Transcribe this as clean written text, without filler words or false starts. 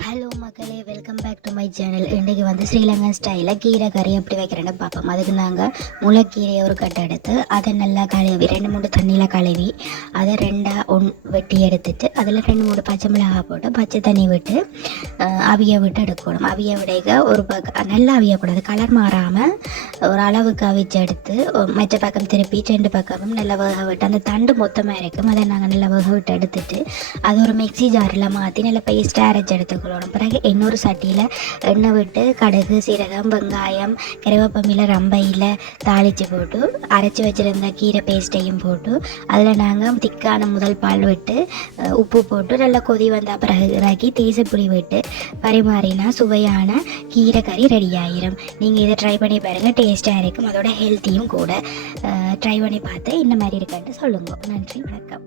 Hello மக்களே, welcome back to my channel. இன்றைக்கி வந்து ஸ்ரீலங்கன் ஸ்டைலில் கீரை கறி எப்படி வைக்கிறேன்னு பார்ப்போம். அதுக்கு நாங்கள் முளைக்கீரையை ஒரு கட்டை எடுத்து அதை நல்லா கழுவி 2-3 தண்ணியில் கழுவி அதை ரெண்டாக வெட்டி எடுத்துட்டு அதில் 2-3 பச்சை மிளகாய் போட்டு பச்சை தண்ணி விட்டு அவிய விட்டு எடுக்கணும். அவிய விடைக்க ஒரு பக்கம் நல்லா அவியக்கூடாது, கலர் மாறாமல் ஒரு அளவுக்கு அவிச்சு எடுத்து மற்ற பக்கம் திருப்பி 2 பக்கமும் நல்லா வேக விட்டு அந்த தண்டு மொத்தமாக இருக்கும். அதை நாங்கள் நல்லா வேக விட்டு எடுத்துட்டு அது ஒரு மிக்சி ஜாரில் மாற்றி நல்லா பேஸ்ட்டாக அரைச்சி எடுத்துக்கணும். பிறகு இன்னொரு சட்டியில் எண்ணெய் விட்டு கடுகு, சீரகம், வெங்காயம், கருவேப்பமில, ரம்பையில் தாளித்து போட்டு அரைச்சி வச்சுருந்த கீரை பேஸ்ட்டையும் போட்டு அதில் நாங்கள் திக்கான முதல் பால் விட்டு உப்பு போட்டு நல்லா கொதி வந்த பிறகு இறக்கி தேசப்புளி விட்டு பரிமாறினா சுவையான கீரை கறி ரெடி ஆகிரும். நீங்கள் இதை ட்ரை பண்ணி பாருங்கள், டேஸ்ட்டாக இருக்கும், அதோட ஹெல்த்தியும் கூட. ட்ரை பண்ணி பார்த்து இந்த மாதிரி இருக்கான்ட்டு சொல்லுங்க. நன்றி, வணக்கம்.